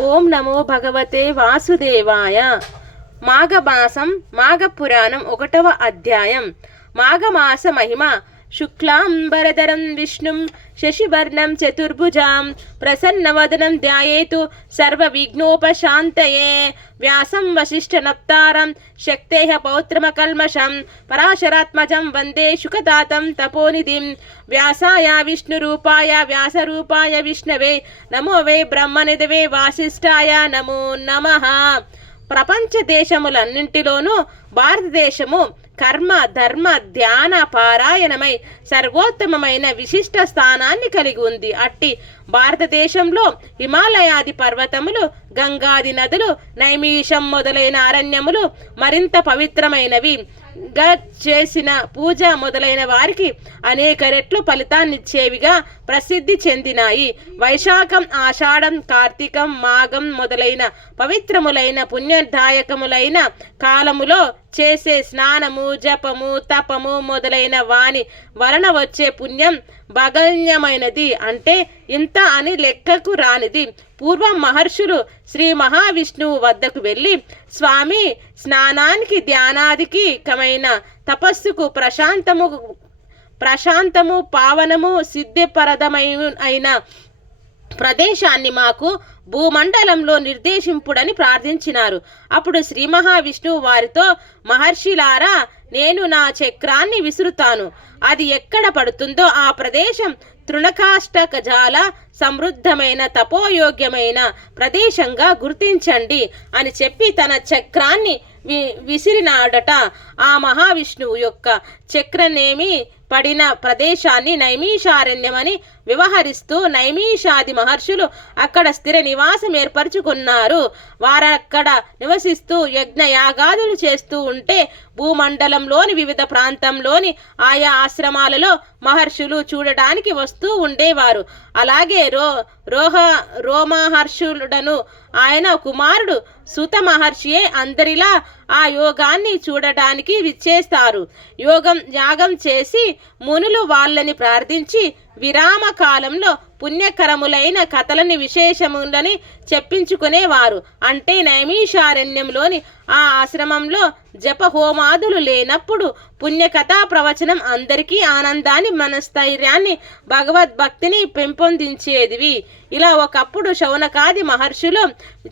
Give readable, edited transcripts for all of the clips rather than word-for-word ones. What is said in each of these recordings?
ఓం నమో భగవతే వాసుదేవాయ. మాఘమాసం మాఘపురాణం 1వ అధ్యాయం. మాఘమాస మహిమ. శుక్లాంబరధరం విష్ణుం శశివర్ణం చతుర్భుజాం ప్రసన్నవదనం ధ్యాయేతు సర్వవిఘ్నోపశాంతయే. వ్యాసం వశిష్ఠనప్తారం శక్తేః పౌత్రమకల్మషం పరాశరాత్మజం వందే శుకదాతం తపోనిధిం. వ్యాసాయ విష్ణురూపాయ వ్యాసరూపాయ విష్ణవే నమో వై బ్రహ్మనిధవే వాసిష్ఠాయ నమో నమః. ప్రపంచ దేశములన్నింటిలోనూ భారతదేశము కర్మ ధర్మ ధ్యాన పారాయణమై సర్వోత్తమమైన విశిష్ట స్థానాన్ని కలిగి ఉంది. అట్టి భారతదేశంలో హిమాలయాది పర్వతములు, గంగాది నదులు, నైమిషం మొదలైన అరణ్యములు మరింత పవిత్రమైనవి. చేసిన పూజ మొదలైన వారికి అనేక రెట్లు ఫలితాన్నిచ్చేవిగా ప్రసిద్ధి చెందినాయి. వైశాఖం, ఆషాఢం, కార్తీకం, మాఘం మొదలైన పవిత్రములైన పుణ్యదాయకములైన కాలములో చేసే స్నానము, జపము, తపము మొదలైన వాని వలన వచ్చే పుణ్యం బగల్యమైనది. అంటే ఇంత అని లెక్కకు రానిది. పూర్వం మహర్షులు శ్రీ మహావిష్ణువు వద్దకు వెళ్ళి, స్వామి, స్నానానికి ధ్యానాదికి కమైన తపస్సుకు ప్రశాంతము పావనము సిద్ధిపరదమైన ప్రదేశాన్ని మాకు భూమండలంలో నిర్దేశింపుడని ప్రార్థించినారు. అప్పుడు శ్రీ మహావిష్ణువు వారితో, మహర్షిలారా, నేను నా చక్రాన్ని విసురుతాను. అది ఎక్కడ పడుతుందో ఆ ప్రదేశం తృణకాష్టకజాల సమృద్ధమైన తపోయోగ్యమైన ప్రదేశంగా గుర్తించండి అని చెప్పి తన చక్రాన్ని విసిరినాడట. ఆ మహావిష్ణువు యొక్క చక్రనేమి పడిన ప్రదేశాన్ని నైమిషారణ్యమని వ్యవహరిస్తూ నైమిషాది మహర్షులు అక్కడ స్థిర నివాసం ఏర్పరచుకున్నారు. వారక్కడ నివసిస్తూ యజ్ఞయాగాదులు చేస్తూ ఉంటే భూమండలంలోని వివిధ ప్రాంతంలోని ఆయా ఆశ్రమాలలో మహర్షులు చూడటానికి వస్తూ ఉండేవారు. అలాగే రోమహర్షుడను ఆయన కుమారుడు సుత మహర్షియే అందరిలా ఆ యోగాన్ని చూడటానికి విచ్చేస్తారు. యాగం చేసి మునులు వాళ్ళని ప్రార్థించి విరామ కాలంలో పుణ్యకరములైన కథలని విశేషములని చెప్పించుకునేవారు. అంటే నైమిషారణ్యంలోని ఆ ఆశ్రమంలో జపహోమాదులు లేనప్పుడు పుణ్యకథా ప్రవచనం అందరికీ ఆనందాన్ని, మనస్థైర్యాన్ని, భగవద్భక్తిని పెంపొందించేదివి. ఇలా ఒకప్పుడు శౌనకాది మహర్షులు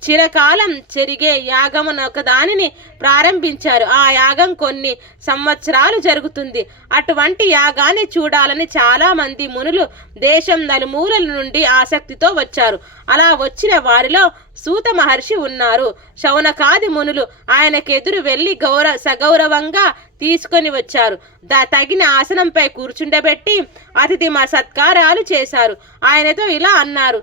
చిరకాలం జరిగే యాగమునొక దానిని ప్రారంభించారు. ఆ యాగం కొన్ని సంవత్సరాలు జరుగుతుంది. అటువంటి యాగాన్ని చూడాలని చాలా మంది మునులు దేశం నలుమూలల నుండి ఆసక్తితో వచ్చారు. అలా వచ్చిన వారిలో సూత మహర్షి ఉన్నారు. శౌనకాది మునులు ఆయనకెదురు వెళ్ళి సగౌరవంగా తీసుకొని వచ్చారు. తగిన ఆసనంపై కూర్చుండబెట్టి అతిథి సత్కారాలు చేశారు. ఆయనతో ఇలా అన్నారు,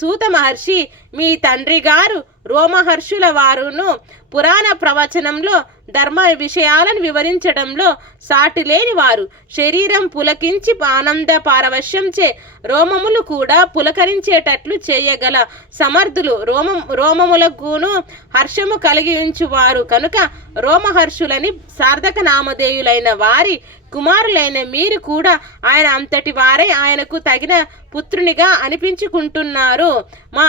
సూత మహర్షి, మీ తండ్రి గారు రోమహర్షుల వారును పురాణ ప్రవచనంలో ధర్మ విషయాలను వివరించడంలో సాటి లేని వారు. శరీరం పులకించి ఆనంద పారవశ్యంచే రోమములు కూడా పులకరించేటట్లు చేయగల సమర్థులు. రోమములకును హర్షము కలిగించువారు కనుక రోమహర్షులని సార్థక నామధేయులైన వారి కుమారులైన మీరు కూడా ఆయన అంతటి వారే ఆయనకు తగిన పుత్రునిగా అనిపించుకుంటున్నారు. మా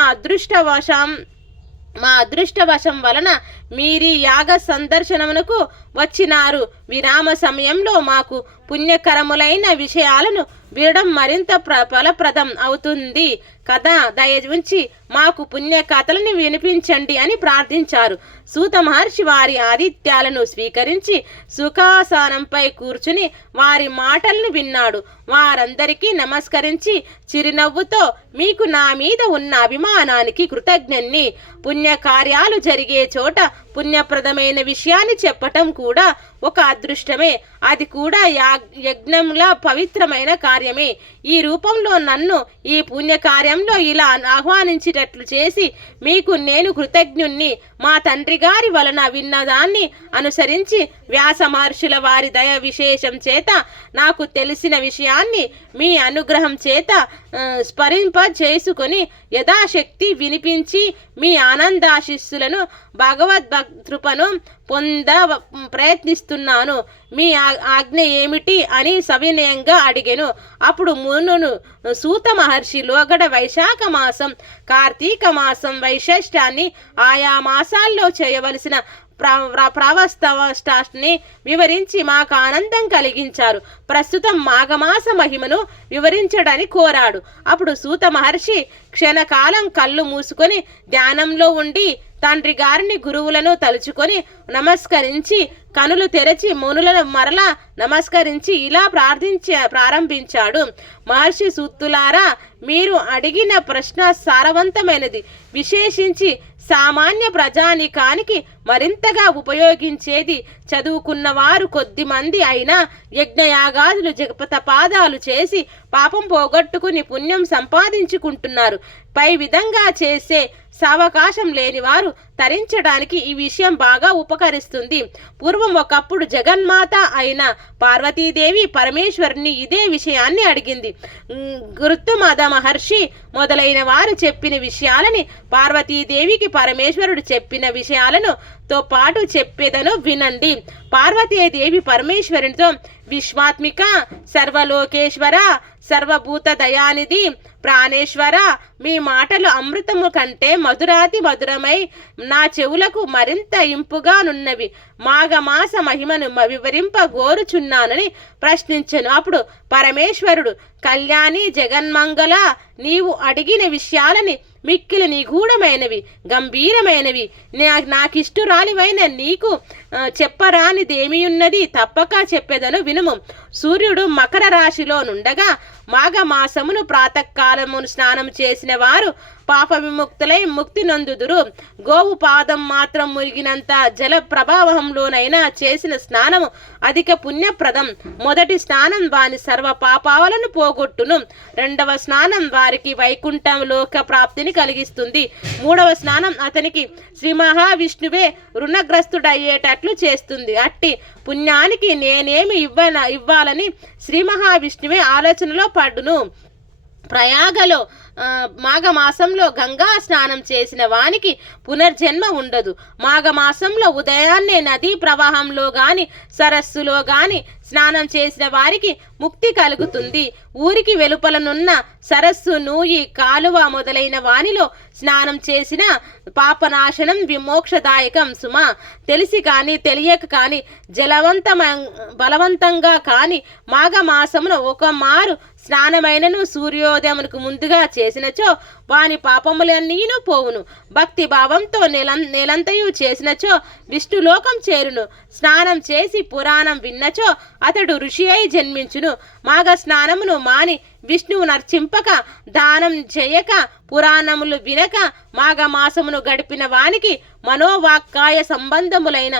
అదృష్టవశం వలన మీరీ యాగ సందర్శనమునకు వచ్చినారు. విరామ సమయంలో మాకు పుణ్యకరములైన విషయాలను వినడం మరింత ఫలప్రదం అవుతుంది కదా. దయ ఉంచి మాకు పుణ్య కథలని వినిపించండి అని ప్రార్థించారు. సూత మహర్షి వారి ఆతిథ్యాలను స్వీకరించి సుఖాసనంపై కూర్చుని వారి మాటలను విన్నాడు. వారందరికీ నమస్కరించి చిరునవ్వుతో, మీకు నా మీద ఉన్న అభిమానానికి కృతజ్ఞుణ్ణి. పుణ్యకార్యాలు జరిగే చోట పుణ్యప్రదమైన విషయాన్ని చెప్పటం కూడా ఒక అదృష్టమే. అది కూడా యజ్ఞంలా పవిత్రమైన కార్యమే. ఈ రూపంలో నన్ను ఈ పుణ్యకార్యంలో ఇలా ఆహ్వానించేటట్లు చేసి మీకు నేను కృతజ్ఞుణ్ణి. మా తండ్రి గారి వలన విన్నదాన్ని అనుసరించి వ్యాస మహర్షుల వారి దయ విశేషం చేత నాకు తెలిసిన విషయాన్ని మీ అనుగ్రహం చేత స్మరింప చేసుకొని యథాశక్తి వినిపించి మీ ఆనందాశిస్సులను భగవద్భక్తృపను పొంద ప్రయత్నిస్తున్నాను. మీ ఆజ్ఞ ఏమిటి అని సవినయంగా అడిగెను. అప్పుడు మునును సూత మహర్షి లోగడ వైశాఖ మాసం, కార్తీక మాసం, వైశిష్టాన్ని ఆయా మాసాల్లో చేయవలసిన ప్రావస్తాన్ని వివరించి మాకు ఆనందం కలిగించారు. ప్రస్తుతం మాఘమాస మహిమను వివరించడని కోరాడు. అప్పుడు సూత మహర్షి క్షణకాలం కళ్ళు మూసుకొని ధ్యానంలో ఉండి తండ్రి గారిని గురువులను తలుచుకొని నమస్కరించి కనులు తెరచి మునులను మరలా నమస్కరించి ఇలా ప్రారంభించాడు. మహర్షి సూతులారా, మీరు అడిగిన ప్రశ్న సారవంతమైనది. విశేషించి సామాన్య ప్రజానికానికి మరింతగా ఉపయోగించేది. చదువుకున్నవారు కొద్దిమంది అయినా యజ్ఞయాగాదులు జపతపాదాలు చేసి పాపం పోగొట్టుకుని పుణ్యం సంపాదించుకుంటున్నారు. పై విధంగా చేసే సావకాశం లేని వారు తరించడానికి ఈ విషయం బాగా ఉపకరిస్తుంది. పూర్వం ఒకప్పుడు జగన్మాత అయిన పార్వతీదేవి పరమేశ్వరుని ఇదే విషయాన్ని అడిగింది. గురుత్తుమద మహర్షి మొదలైన వారు చెప్పిన విషయాలని పార్వతీదేవికి పరమేశ్వరుడు చెప్పిన విషయాలను తో పాటు చెప్పేదను వినండి. పార్వతీదేవి పరమేశ్వరునితో, విశ్వాత్మిక, సర్వలోకేశ్వర, సర్వభూత దయానిధి, ప్రాణేశ్వర, మీ మాటలు అమృతము కంటే మధురాతి మధురమై నా చెవులకు మరింత ఇంపుగా నున్నవి. మాఘమాస మహిమను వివరింప గోరుచున్నానని ప్రశ్నించను. అప్పుడు పరమేశ్వరుడు, కళ్యాణి జగన్మంగళ, నీవు అడిగిన విషయాలని మిక్కిలి నిగూఢమైనవి, గంభీరమైనవి. నాకిష్టురాలివైన నీకు చెప్పరానిదేమియున్నది, తప్పక చెప్పేదను వినుము. సూర్యుడు మకర రాశిలో నుండగా మాఘమాసమును ప్రాతకాలమును స్నానం చేసిన వారు పాప విముక్తులై ముక్తి నొందుదురు. గోవు పాదం మాత్రం మురిగినంత జల ప్రభావంలోనైనా చేసిన స్నానము అధిక పుణ్యప్రదం. మొదటి స్నానం వాని సర్వ పాపాలను పోగొట్టును. రెండవ స్నానం వారికి వైకుంఠం లోక ప్రాప్తిని కలిగిస్తుంది. మూడవ స్నానం అతనికి శ్రీ మహావిష్ణువే రుణగ్రస్తుడయ్యేటట్లు చేస్తుంది. అట్టి పుణ్యానికి నేనేమి ఇవ్వాలని శ్రీ మహావిష్ణువే ఆలోచనలో పడును. ప్రయాగలో మాఘమాసంలో గంగా స్నానం చేసిన వానికి పునర్జన్మ ఉండదు. మాఘమాసంలో ఉదయాన్నే నదీ ప్రవాహంలో గాని సరస్సులో గాని స్నానం చేసిన వారికి ముక్తి కలుగుతుంది. ఊరికి వెలుపలనున్న సరస్సు, నూయి, కాలువ మొదలైన వానిలో స్నానం చేసిన పాపనాశనం విమోక్షదాయకం సుమా. తెలిసి కానీ తెలియక కానీ బలవంతంగా కానీ మాఘమాసమున ఒక మారు స్నానమైనను సూర్యోదయమునకు ముందుగా చేసినచో వాని పాపములన్నీను పోవును. భక్తి భావంతో నెలంతయు చేసినచో విష్ణులోకం చేరును. స్నానం చేసి పురాణం విన్నచో అతడు ఋషి అయి జన్మించును. మాఘ స్నానమును మాని విష్ణువు నర్చింపక, దానం చేయక, పురాణములు వినక మాఘమాసమును గడిపిన వానికి మనోవాక్కాయ సంబంధములైన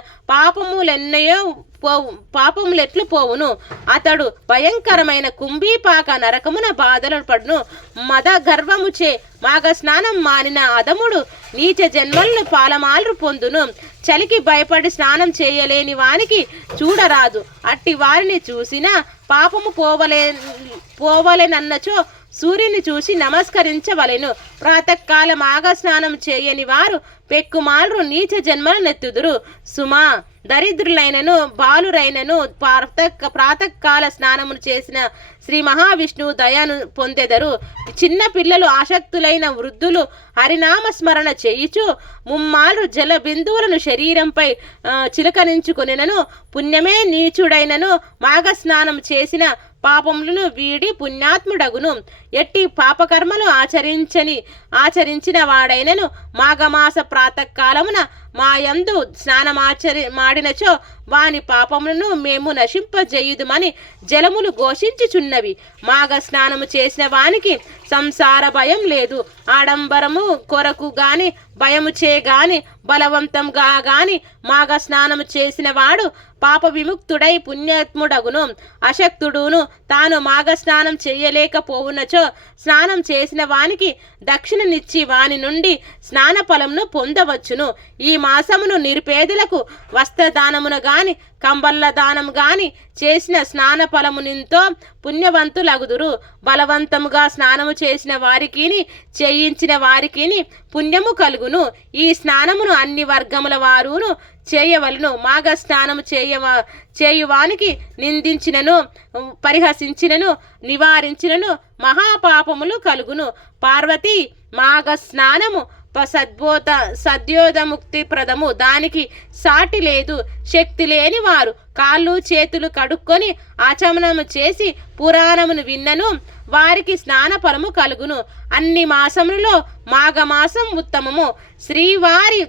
పాపములెట్లు పోవును. అతడు భయంకరమైన కుంభీపాక నరకమున బాధలు పడును. మద గర్వముచే మాఘ స్నానం మానిన అదముడు నీచ జన్మలను పాలమాలు పొందును. చలికి భయపడి స్నానం చేయలేని వానికి చూడరాదు. అట్టి వారిని చూసినా పాపము పోవలేనన్నచో సూర్యుని చూసి నమస్కరించవలెను. ప్రాతకాల మాఘ స్నానం చేయని వారు పెక్కుమాలు నీచ జన్మలు నెత్తుదురు సుమా. దరిద్రులైనను బాలురైనను ప్రాతకాల స్నానమును చేసిన శ్రీ మహావిష్ణువు దయను పొందెదరు. చిన్న పిల్లలు, ఆసక్తులైన వృద్ధులు హరినామ స్మరణ చేయుచు ముమ్మాలు జల బిందువులను శరీరంపై చిలకరించుకొనినను పుణ్యమే నీచుడైనను మాఘ స్నానం చేసిన పాపములను వీడి పుణ్యాత్ముడగును. ఎట్టి పాపకర్మలు ఆచరించిన వాడైనను మాఘమాస ప్రాతకాలమున మాయందు మాడినచో వాని పాపములను మేము నశింపజేయుదుమని జలములు ఘోషించుచున్నవి. మాఘ స్నానము చేసిన వానికి సంసార భయం లేదు. ఆడంబరము కొరకు గాని భయము చే గాని బలవంతంగా గాని మాఘ స్నానము చేసిన వాడు పాప విముక్తుడై పుణ్యాత్ముడగును. అశక్తుడును తాను మాఘ స్నానం చేయలేకపోవునచో స్నానం చేసిన వానికి దక్షిణనిచ్చి వాని నుండి స్నాన ఫలంను పొందవచ్చును. ఈ మాసమును నిరుపేదలకు వస్త్రదానమును గాని కంబళ్ళ దానం గాని చేసిన స్నాన ఫలమునింతో పుణ్యవంతులగుదురు. బలవంతముగా స్నానము చేసిన వారికిని చేయించిన వారికిని పుణ్యము కలుగును. ఈ స్నానమును అన్ని వర్గముల వారును చేయవలను. మాఘ స్నానము చేయువానికి నిందించినను పరిహసించినను నివారించినను మహాపాపములు కలుగును. పార్వతి మాఘ స్నానము సద్యోదముక్తి ప్రదము, దానికి సాటి లేదు. శక్తి లేని వారు కాళ్ళు చేతులు కడుక్కొని ఆచమనము చేసి పురాణమును విన్నను వారికి స్నాన ఫలము కలుగును. అన్ని మాసములలో మాఘమాసం ఉత్తమము. శ్రీవారి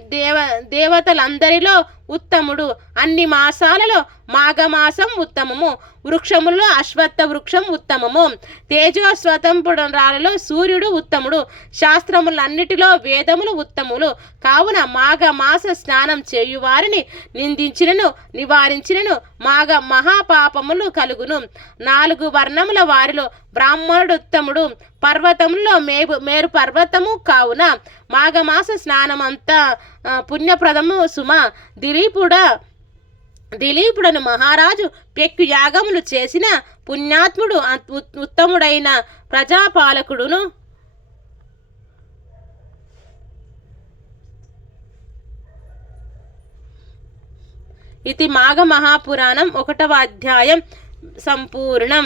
దేవతలందరిలో ఉత్తముడు. అన్ని మాసాలలో మాఘమాసం ఉత్తమము. వృక్షములలో అశ్వత్థ వృక్షం ఉత్తమము. తేజో స్వతంత్రాలలో సూర్యుడు ఉత్తముడు. శాస్త్రములన్నిటిలో వేదములు ఉత్తములు. కావున మాఘమాస స్నానం చేయువారిని నిందించినను నివారించినను మాఘ మహాపాపములు కలుగును. 4 వర్ణముల వారిలో బ్రాహ్మణుడు ఉత్తముడు. పర్వతములో మేరు పర్వతము కావున మాఘమాస స్నానమంతా పుణ్యప్రదము సుమ. దిలీపుడను మహారాజు పెక్కు యాగములు చేసిన పుణ్యాత్ముడు ఉత్తముడైన ప్రజాపాలకుడును. ఇది మాఘ మహాపురాణం 1వ అధ్యాయం సంపూర్ణం.